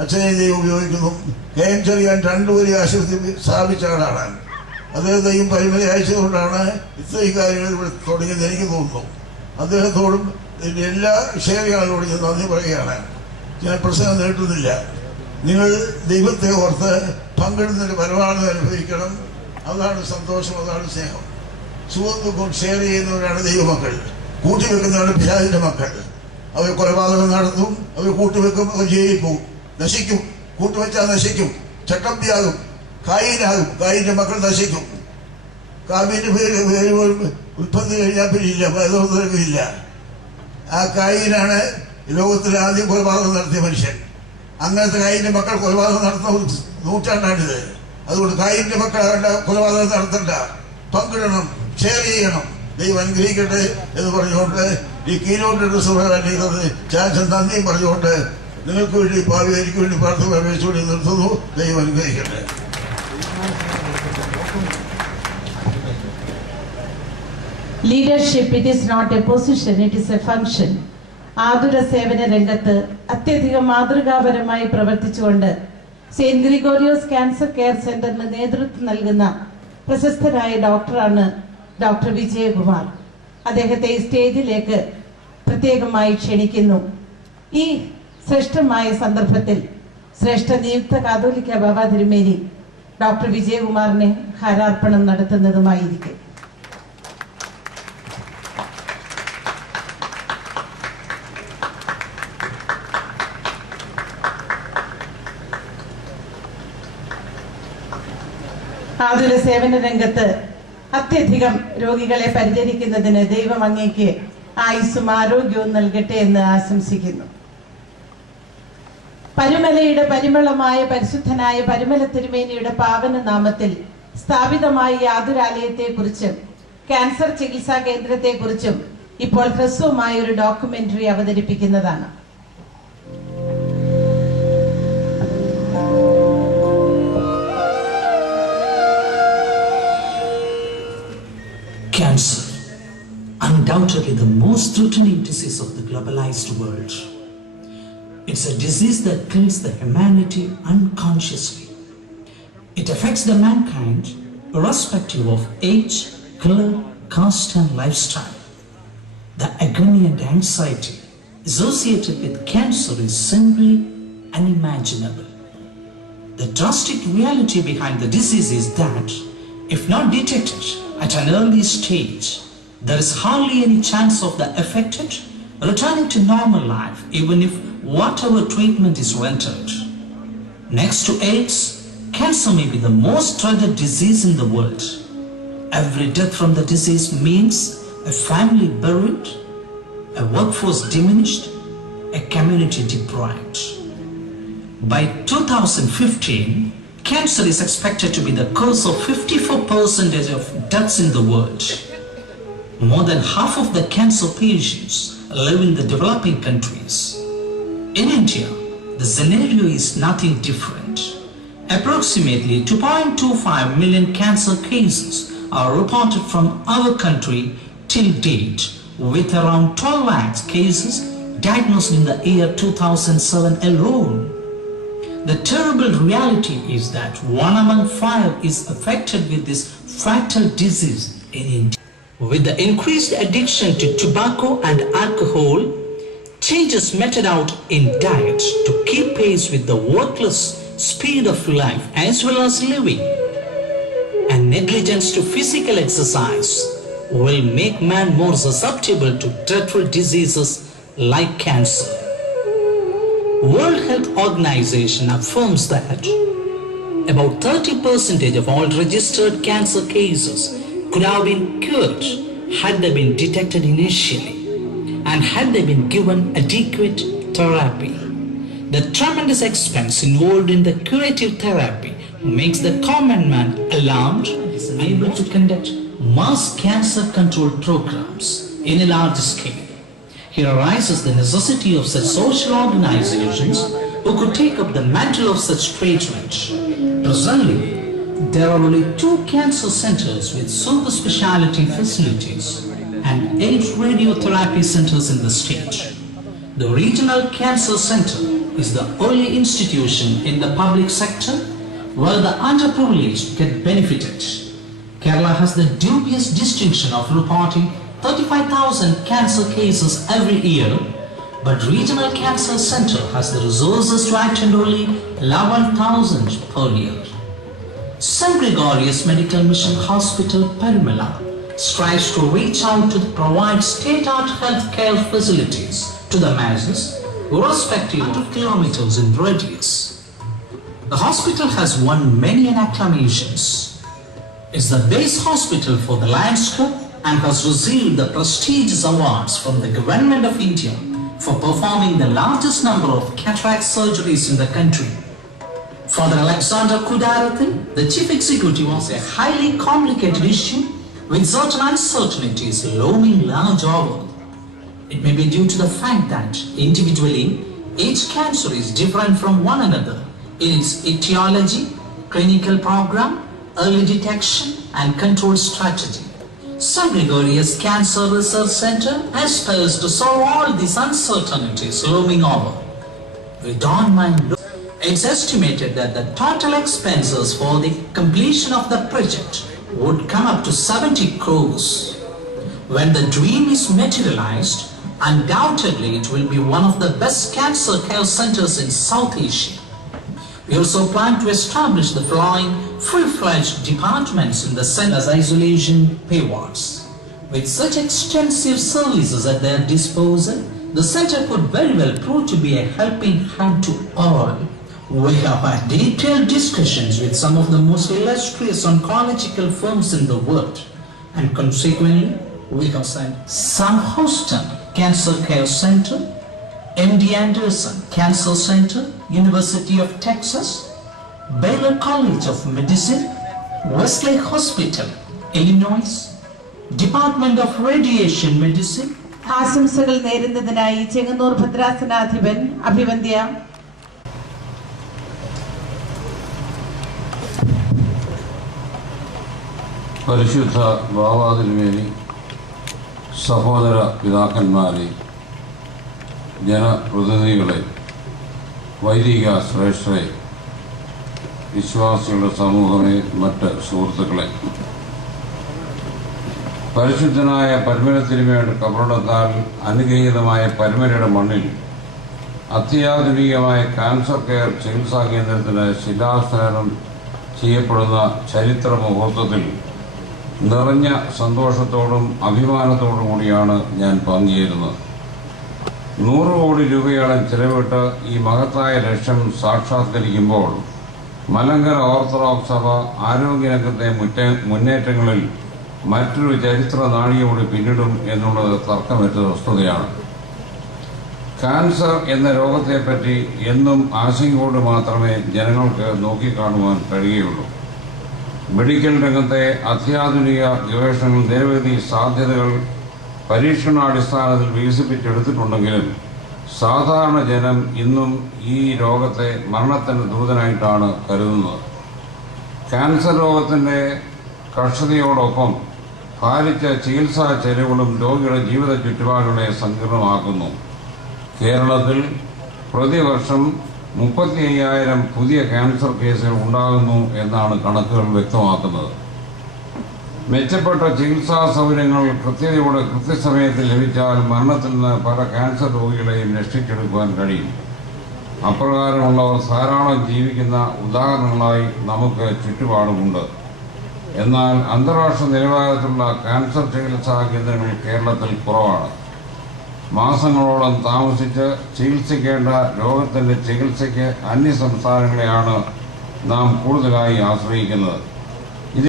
അച്ഛനെ ദൈവം ഉപയോഗിക്കുന്നു. കെഎം ചെറിയാൻ 2 വലിയ ആശുപത്രി സ്ഥാപിച്ച ആളാണ്. അദ്ദേഹത്തെയും പരിമല അയച്ചതുകൊണ്ടാണ് ഇത്രയും കാര്യങ്ങൾ ഇവിടെ തുടങ്ങിയത് എനിക്ക് തോന്നുന്നു. അദ്ദേഹത്തോടും ഇതിൻ്റെ എല്ലാ വിഷയങ്ങളോടും ഞാൻ നന്ദി പറയുകയാണ്. ഞാൻ പ്രസംഗം നീട്ടുന്നില്ല. നിങ്ങൾ ദൈവത്തെ ഓർത്ത് പങ്കിടുന്നതിന് പരമാവധി അനുഭവിക്കണം. അതാണ് സന്തോഷം, അതാണ് സ്നേഹം. സുഖം ദുഃഖം ഷെയർ ചെയ്യുന്നവരാണ് ദൈവമക്കൾ. കൂട്ടിവെക്കുന്നവരാണ് പിതാവിൻ്റെ മക്കൾ. അവർ കൊലപാതകം നടത്തും, അവർ കൂട്ടിവെക്കും, അവർ ജയിലിൽ പോകും, നശിക്കും. കൂട്ടുവെച്ചാൽ നശിക്കും, ചട്ടമ്പിയാകും, കായിനാകും. കായിൻ്റെ മക്കൾ നശിക്കും. കാബീൻ്റെ പേര് ഉൽപ്പത്തി കഴിഞ്ഞാൽ പിന്നെ ഇല്ല, പലതരത്തില്ല. ആ കായിനാണ് ലോകത്തിലെ ആദ്യം കൊലപാതകം നടത്തിയ മനുഷ്യൻ. അങ്ങനത്തെ കായിൻ്റെ മക്കൾ കൊലപാതകം നടത്തുന്ന നൂറ്റാണ്ടാണിത്. അതുകൊണ്ട് കായിൻ്റെ മക്കളാകേണ്ട, കൊലപാതകം നടത്തണ്ട, പങ്കിടണം, ഷെയർ ചെയ്യണം. ദൈവം അനുഗ്രഹിക്കട്ടെ എന്ന് പറഞ്ഞുകൊണ്ട് ഈ കീനോട്ട് സുഖമായിരിക്കുന്നത് ചാൻസൻ നന്ദിയും പറഞ്ഞുകൊണ്ട് നിങ്ങൾക്ക് വേണ്ടി ഭാവിയായിരിക്കും വേണ്ടി പ്രാർത്ഥന അറിയിച്ചുകൊണ്ട് നിർത്തുന്നു. ദൈവം അനുഗ്രഹിക്കട്ടെ. Leadership, it is not a position, it is a function. ആതുര സേവന രംഗത്ത് അത്യധികം മാതൃകാപരമായി പ്രവർത്തിച്ചുകൊണ്ട് സെയിന്റ് ഗ്രിഗോറിയോസ് ക്യാൻസർ കെയർ സെന്ററിന് നേതൃത്വം നൽകുന്ന പ്രശസ്തരായ ഡോക്ടറാണ് ഡോക്ടർ വിജയകുമാർ. അദ്ദേഹത്തെ ഈ സ്റ്റേജിലേക്ക് പ്രത്യേകമായി ക്ഷണിക്കുന്നു. ഈ ശ്രേഷ്ഠമായ സന്ദർഭത്തിൽ ശ്രേഷ്ഠ നിയുക്ത കാതോലിക്ക ബാബ തിരുമേനി ഡോക്ടർ വിജയകുമാറിനെ ഹാരാർപ്പണം നടത്തുന്നതുമായിരിക്കും. ആതുര സേവന രംഗത്ത് അത്യധികം രോഗികളെ പരിചരിക്കുന്നതിന് ദൈവം അങ്ങേക്ക് ആയുസ്സും ആരോഗ്യവും നൽകട്ടെ എന്ന് ആശംസിക്കുന്നു. പരുമലയുടെ പരിമളമായ പരിശുദ്ധനായ പരുമല തിരുമേനിയുടെ പാവന നാമത്തിൽ സ്ഥാപിതമായ ആതുരാലയത്തെ കുറിച്ചും ക്യാൻസർ ചികിത്സാ കേന്ദ്രത്തെ കുറിച്ചും ഇപ്പോൾ ഹ്രസ്വമായ ഒരു ഡോക്യുമെന്ററി അവതരിപ്പിക്കുന്നതാണ്. Cancer, undoubtedly the most threatening disease of the globalized world. It's a disease that kills the humanity unconsciously. It affects the mankind irrespective of age, color, caste and lifestyle. The agony and anxiety associated with cancer is simply unimaginable. The drastic reality behind the disease is that if not detected at an early stage, there is hardly any chance of the affected returning to normal life, even if whatever treatment is rendered. Next to AIDS, cancer may be the most dreaded disease in the world. Every death from the disease means a family buried, a workforce diminished, a community deprived. By 2015, cancer is expected to be the cause of 54% of deaths in the world. More than half of the cancer patients live in the developing countries. In India, the scenario is nothing different. Approximately 2.25 million cancer cases are reported from our country till date, with around 12 lakh cases diagnosed in the year 2007 alone. The terrible reality is that 1 among 5 is affected with this fatal disease in India. With the increased addiction to tobacco and alcohol, changes meted out in diet to keep pace with the worthless speed of life as well as living, and negligence to physical exercise will make man more susceptible to dreadful diseases like cancer. World Health Organization affirms that about 30% of all registered cancer cases could have been cured had they been detected initially and had they been given adequate therapy. The tremendous expense involved in the curative therapy makes the common man alarmed and unable to conduct mass cancer control programs in a large scale. Here arises the necessity of such social organizations who could take up the mantle of such treatment. Presently, there are only 2 cancer centers with super specialty facilities and 8 radiotherapy centers in the state. The Regional Cancer Center is the only institution in the public sector where the underprivileged get benefited. Kerala has the dubious distinction of reporting 35,000 cancer cases every year, but Regional Cancer Center has the resources to attend only 11,000 per year. St Gregorios Medical Mission Hospital, Parumala, strives to reach out to provide state-of-the-art healthcare facilities to the masses, irrespective of kilometers in radius. The hospital has won many acclamations. It's the base hospital for the Lions Club and has received the prestigious awards from the Government of India for performing the largest number of cataract surgeries in the country. Father Alexander Kudarathan, the chief executive, was a highly complicated issue with certain uncertainties looming large over. It may be due to the fact that individually each cancer is different from one another in its etiology, clinical program, early detection and control strategy. St. Gregorios Cancer Research Center aspires to solve all these uncertainties looming over. We don't mind. It's estimated that the total expenses for the completion of the project would come up to 70 crores. When the dream is materialized, undoubtedly it will be one of the best cancer care centers in South Asia. We also plan to establish the following full-fledged departments in the center's isolation pay wards. With such extensive services at their disposal, the center could very well prove to be a helping hand to all. We have had detailed discussions with some of the most illustrious oncological firms in the world, and consequently, we have signed Sam Houston Cancer Care Center, MD Anderson Cancer Center, University of Texas, Baylor College of Medicine, Wesley Hospital, Illinois, Department of Radiation Medicine. ആശംസകൾ നേരുന്നതിനായി ചെങ്ങന്നൂർ ഭദ്രാസനാധിപൻ അഭിവന്ദ്യ പരിശുദ്ധ ബാവാതിരുമേനി, സഹോദര പിതാക്കന്മാരെ, ജനപ്രതിനിധികളെ, വൈദിക ശ്രേഷ്ഠരെ, വിശ്വാസികളുടെ സമൂഹമേ, മറ്റ് സുഹൃത്തുക്കളെ, പരിശുദ്ധനായ പരമരത്തിനുമേൽ കബറടത്താൽ അനുഗ്രഹീതമായ പരമരയുടെ മണ്ണിൽ അത്യാധുനികമായ കാൻസർ കെയർ ചികിത്സാ കേന്ദ്രത്തിന് ശിലാസ്ഥാപനം ചെയ്യപ്പെടുന്ന ചരിത്ര മുഹൂർത്തത്തിൽ നിറഞ്ഞ സന്തോഷത്തോടും അഭിമാനത്തോടും കൂടിയാണ് ഞാൻ പങ്കുചേരുന്നത്. 100 കോടി രൂപയോളം ചെലവിട്ട് ഈ മഹത്തായ ലക്ഷ്യം സാക്ഷാത്കരിക്കുമ്പോൾ മലങ്കര ഓർത്തഡോക്സ് സഭ ആരോഗ്യരംഗത്തെ മുന്നേറ്റങ്ങളിൽ മറ്റൊരു ചരിത്ര നാഴികയോട് പിന്നിടും എന്നുള്ളത് തർക്കമറ്റ വസ്തുതയാണ്. ക്യാൻസർ എന്ന രോഗത്തെപ്പറ്റി എന്നും ആശങ്കയോട് മാത്രമേ ജനങ്ങൾക്ക് നോക്കിക്കാണുവാൻ കഴിയുകയുള്ളൂ. മെഡിക്കൽ രംഗത്തെ അത്യാധുനിക ഗവേഷണങ്ങൾ നിരവധി സാധ്യതകൾ പരീക്ഷണാടിസ്ഥാനത്തിൽ വികസിപ്പിച്ചെടുത്തിട്ടുണ്ടെങ്കിലും സാധാരണ ജനം ഇന്നും ഈ രോഗത്തെ മരണത്തിന് ദൂതനായിട്ടാണ് കരുതുന്നത്. ക്യാൻസർ രോഗത്തിൻ്റെ കർശനയോടൊപ്പം ഭാരിച്ച ചികിത്സാ ചെലവുകളും രോഗിയുടെ ജീവിത ചുറ്റുപാടുകളെ സങ്കീർണമാക്കുന്നു. കേരളത്തിൽ പ്രതിവർഷം 35,000 പുതിയ ക്യാൻസർ കേസുകൾ ഉണ്ടാകുന്നു എന്നാണ് കണക്കുകൾ വ്യക്തമാക്കുന്നത്. മെച്ചപ്പെട്ട ചികിത്സാ സൗകര്യങ്ങൾ കൃത്യതയോടെ കൃത്യസമയത്ത് ലഭിച്ചാൽ മരണത്തിൽ നിന്ന് പല ക്യാൻസർ രോഗികളെയും രക്ഷിച്ചെടുക്കുവാൻ കഴിയും. അപ്രകാരമുള്ളവർ ധാരാളം ജീവിക്കുന്ന ഉദാഹരണങ്ങളായി നമുക്ക് ചുറ്റുപാടുമുണ്ട്. എന്നാൽ അന്താരാഷ്ട്ര നിലവാരത്തിലുള്ള ക്യാൻസർ ചികിത്സാ കേന്ദ്രങ്ങൾ കേരളത്തിൽ കുറവാണ്. മാസങ്ങളോളം താമസിച്ച് ചികിത്സിക്കേണ്ട രോഗത്തിൻ്റെ ചികിത്സയ്ക്ക് അന്യ സംസ്ഥാനങ്ങളെയാണ് നാം കൂടുതലായി ആശ്രയിക്കുന്നത്.